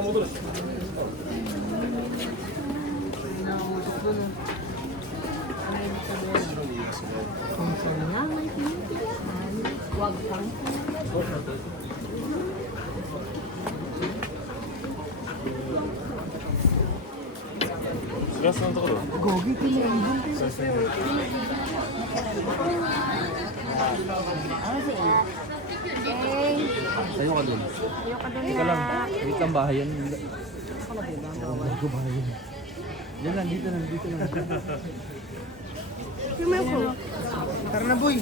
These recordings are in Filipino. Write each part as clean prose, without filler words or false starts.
Kung saan nga may pinipilihan, huwag kang Gogi, piniranggan tayo. Tayo ka dun. Teka lang. Wait lang, bahay yan. Oo, bahay yan. Yan lang, dito lang. Tara na, boy.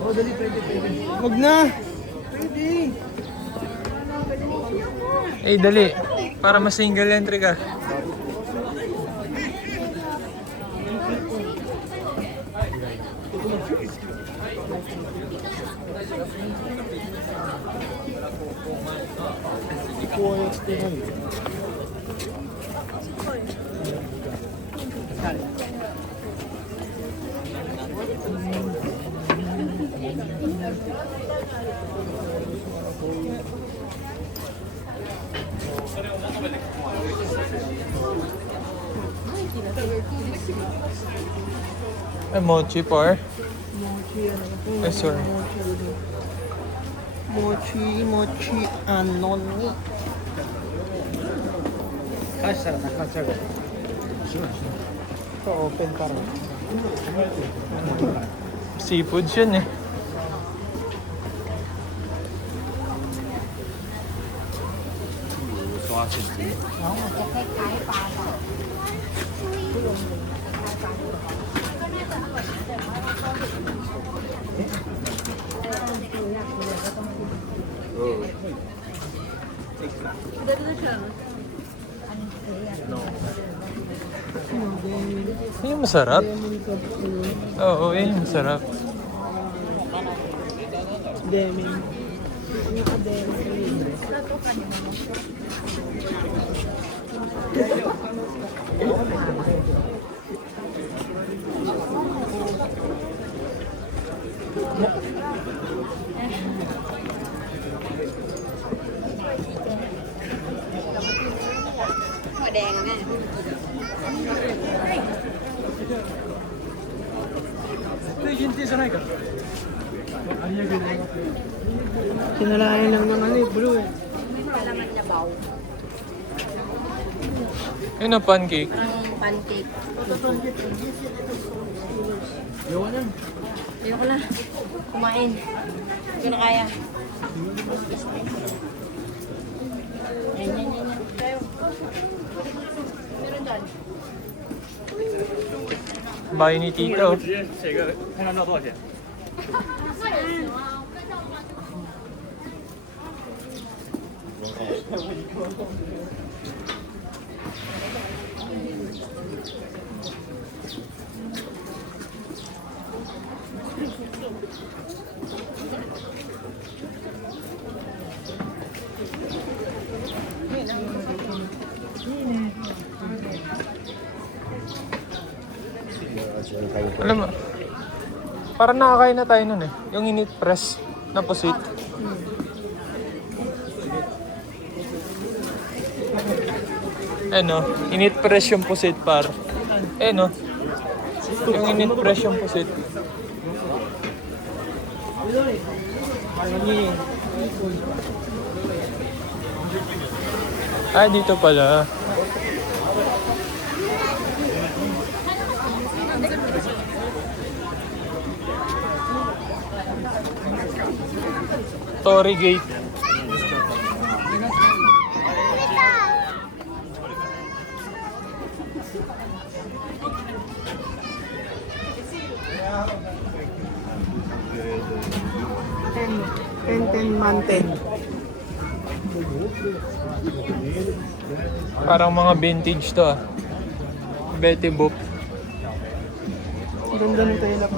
Oh, dali, pwede. Huwag na. Pwede. Eh, dali. Para mas single entry ka. Mochi par. Ay, sorry. Mochi, anoni. Kasha na. Ito, open pa rin. Seafood yun eh. Yung masarap. Oo, yun yung masarap. Demin. Kinalain lang ng ano eh, blue eh. Yun ang pancake. ang pancake. Ayoko na. Kumain. Hindi ko na kaya. Yan. Tayo. Meron dyan. Bahay ni Tito. Alam mo, parang nakakain na tayo nun eh. Yung init press na pusit. No, init press yung pusit par. No, yung init press yung pusit. Ah, dito pala. Torii Gate. Ten Mountain. Parang mga vintage to ah. Betty Boop. Ganda nito yung lap.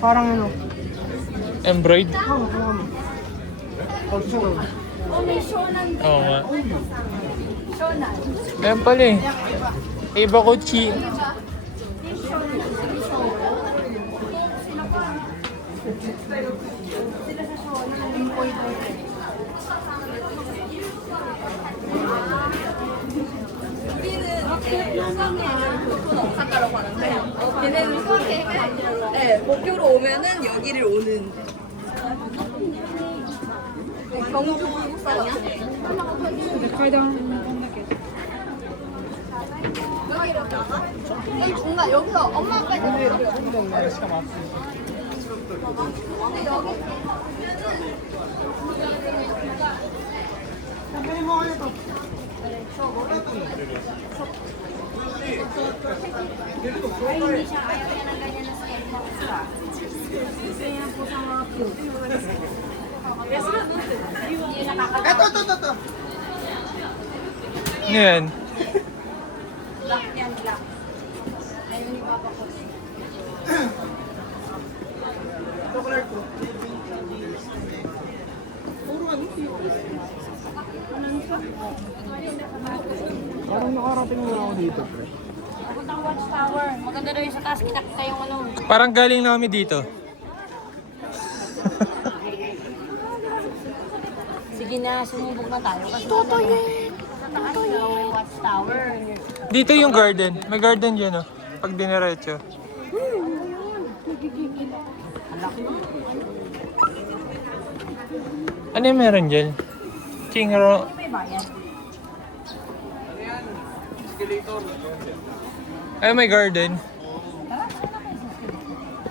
Parang ano. Embroid? Oh, may shonan. Oo nga. Shonan. Ayan pala eh. Iba ko chi. 걔네는 수학에 네, 목표로 오면은 여기를 오는 경주 불국사냐? 여기 중간 여기서 엄마 아빠 ay hindi siya ayaw niya ng ganyan na scale. Gusto niya po sa mga cute. Ito. Ano yan? Black yan, black. Ayaw ni Papa ko. Chocolate ko. Parang nakarating na ako dito, pre. Papuntang Watchtower. Maganda daw yung sa taas. Kinakita yung ano. Parang galing na kami dito. Sige na, sumubok na tayo. Kasi Toto yun! Sa taas daw may Watchtower. Dito yung garden. May garden dyan, oh. Pag diniretso. Ano yung meron dyan? King Ro... May bayan. Ay, may garden. Tara, saan na kayo sa school?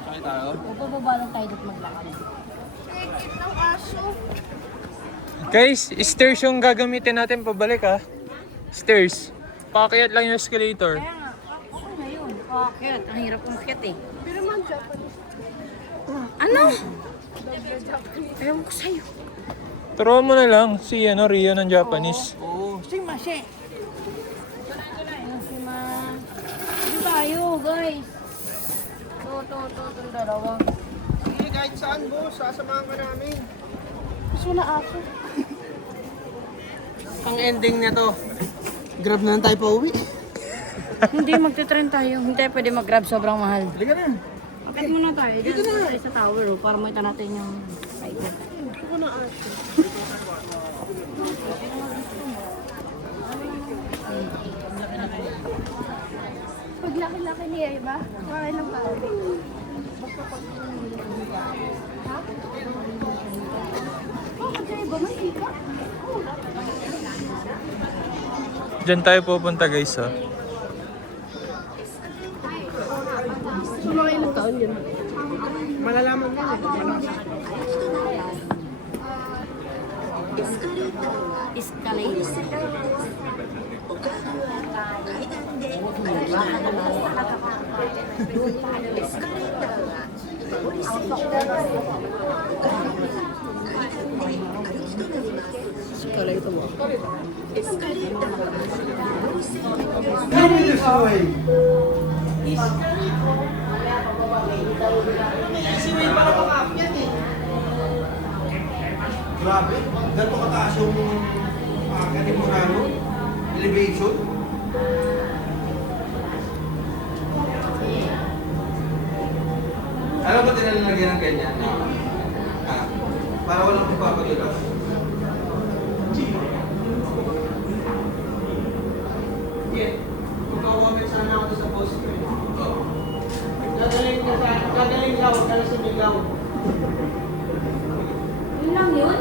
Sakay tayo. Pababa lang tayo dito maglakad. Guys, stairs yung gagamitin natin pabalik, ha? Stairs. Paakyat lang yung escalator. Kaya nga, ako na yun. Pakit. Ang hirap umakyat eh. Pero man, Japanese. Ano? Ewan ko sa'yo. Turuan mo na lang si Rio ng Japanese. Oo. Shimashe. Shima. Dito tayo, guys. Itong dalawa. Sige, kahit saan, boss. Sasamahan ka namin. Gusto na ako. Pang ending niya to. Grab na lang tayo pa uwi. Hindi, magte-trend tayo. Hindi pwede mag-grab, sobrang mahal. Hindi ka na. Akit muna tayo. Dito na tayo sa tower, oh, para makita natin yung side. Gusto ko na aso. Pag laki-laki niya, iba? Bakit lang tayo? Ha? Bakit siya iba? May ika? Diyan tayo pupunta, guys, oh. So, mga ilang taon yun? Malalaman mo eh. Escalate. Escalate mo. Come this way. Easy way para makaakyat eh. Grabe, ganito kataas yung aakyatin mo na ano, elevation. Alam mo tinalagyan ng ganyan? Para walang ipapagilas. Yeah. Magkakomment sana ako sa post ko eh. Gagaling daw, dala sa Bigaw. Yun lang yun?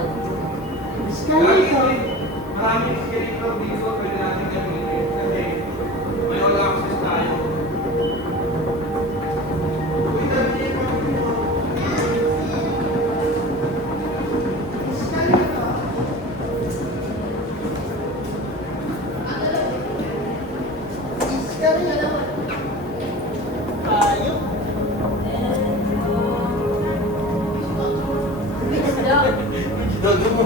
Maraming escalator dito, pwede natin gamitin. Kasi may all access tayo. Dodo mo.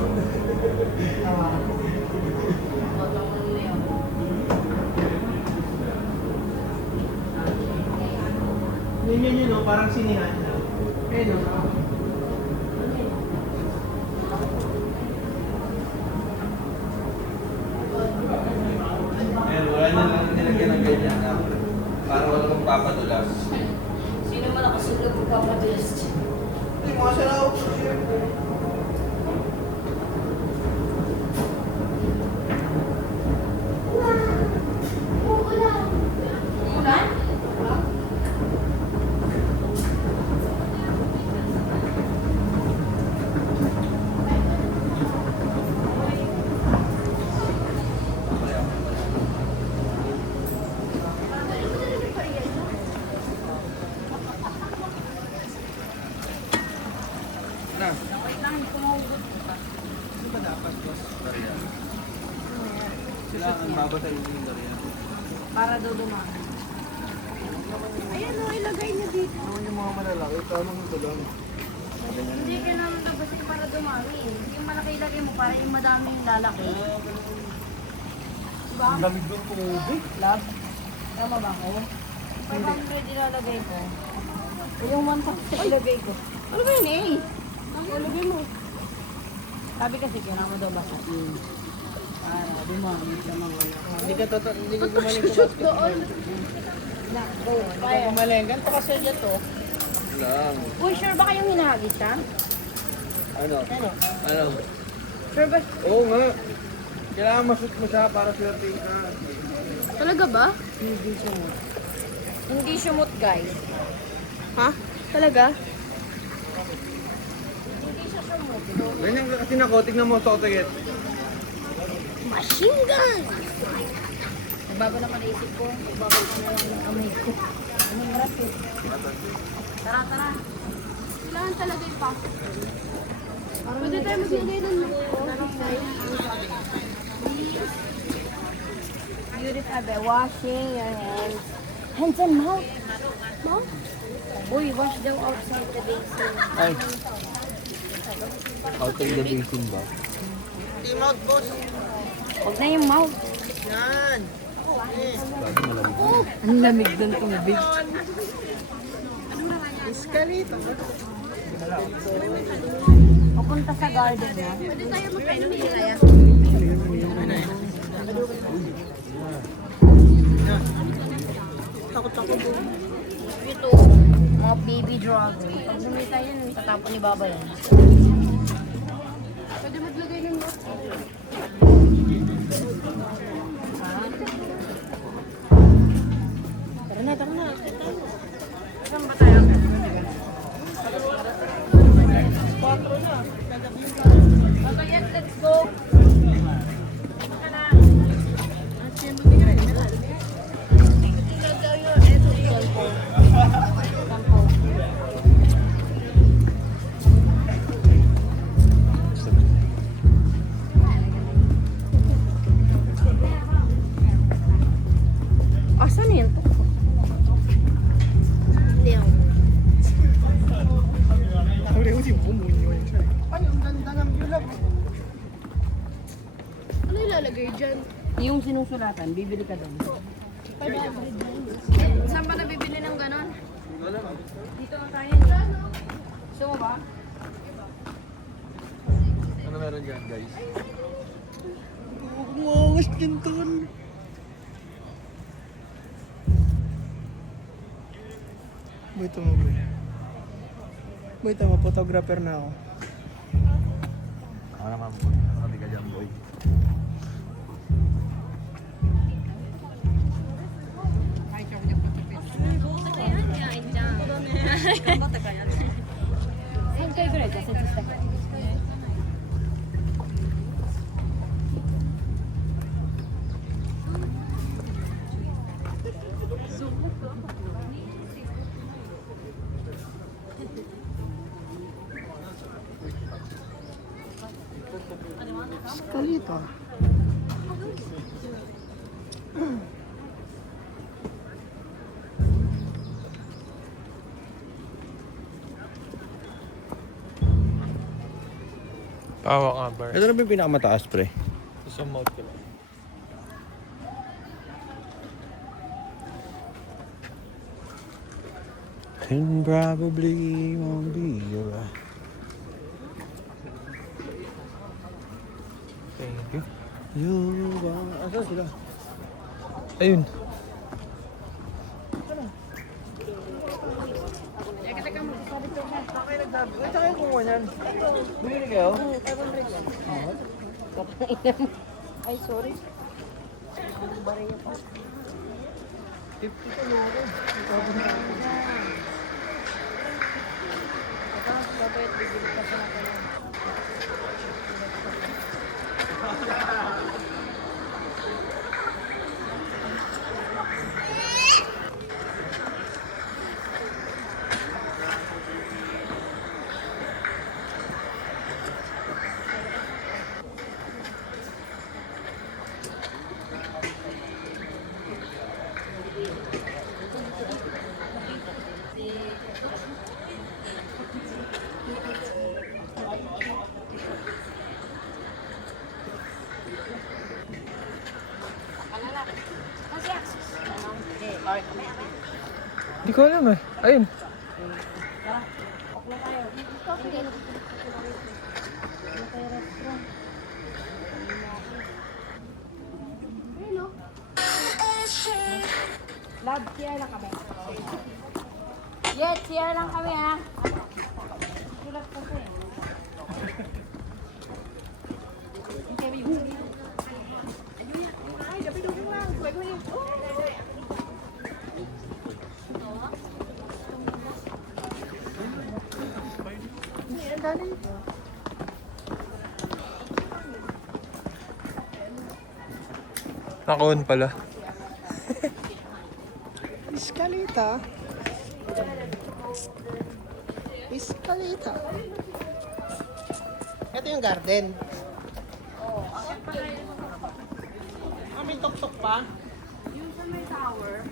Ganyan yun, no? Parang sinihan. Eh, no? Ayan, wala na lang nilagyan ng ganyan na para walang papadulas. Sino man ako sulog ko papadulas? Hindi, mga salaw. Umulan? Na. Wait lang, hindi ko mahugot. Ano ba dapat, boss? Darian. Sila ang babasa yung darian. Para daw dumami. Ayan o, ilagay niya dito. Naman yung mga malalaki, tamang ito lang. Hindi kailangan tabasin para dumami. Yung malaki ilagay mo para yung madaming lalaki. Diba? Ang lamig doon tubig. Love? Tama ba ako? 500 ilalagay ko. Yung 1,000 ilagay ko. Ano ba yun eh? Ilagay mo. Sabi kasi kailangan mo daw basahin. Para dumami sa mga Hindi ka gumaling sa basketball. Go, kaya. Gumaling, ganito kasi dito. Lang. Uy, sure ba kayong hinahagis ha? Ano? Ano? Ano? Sure ba? Oo nga. Kailangan mashoot mo siya para swerte ka. Talaga ba? Hindi sumot. Hindi sumot, guys. Ha? Talaga? Hindi siya sumot. Ganyan ka kasi nako, tignan mo sa otoget. Machine gun! Nagbago na pala-isip ko. Nagbago ko na lang yung kamay ko. Anong oras eh? Tara, tara. Kailangan talaga yung pasok. Pwede tayo maglagay ng beautiful by washing your hands. Hands and mouth. Mouth? Uy, wash daw outside the basin. Ay. Out of the basin ba? Huwag na yung mouth. Lagi malamig. Ang lamig doon tubig. Pupunta sa garden na. Pwede tayo magkainom ng kaya. Takot-takot doon. Ito, mga baby dragon. Pag sumay tayo, tatapon ni Baba yan. Pwede maglagay ng lot. Tara na, tara na. Saan ba tayo? Okay, let's go. Asan yun? Ano ilalagay dyan? Yung sinusulatan, bibili ka doon. Saan ba nabibili ng ganon? Dito na tayo. Gusto mo ba? Ano meron dyan, guys? Umangas dyan tol. Boy, tumabay. Boy, tama, photographer na ako. Ako naman po. Nakati ka dyan, boy. Saan kayo Greg? Kasi sa Escalito. Tawa nga, bar. Ito na ba yung pinakamataas, pre? Sa mouth ko lang. And probably won't be alright. Thank you. You asan sila? Ayun. Ito kayo kumuha niyan. Bumili kayo? Ay, sorry. Hindi ko alam eh. Ayun. Tara, okla tayo. Hindi. Okla tayo restaurant. Ayun o. Lab, siya lang kami. Yes, siya lang kami ha. Sulat ko po eh. Naka-on pala. Escalita. Escalita. Ito yung garden. May tok-tok pa? Yung sa may tower.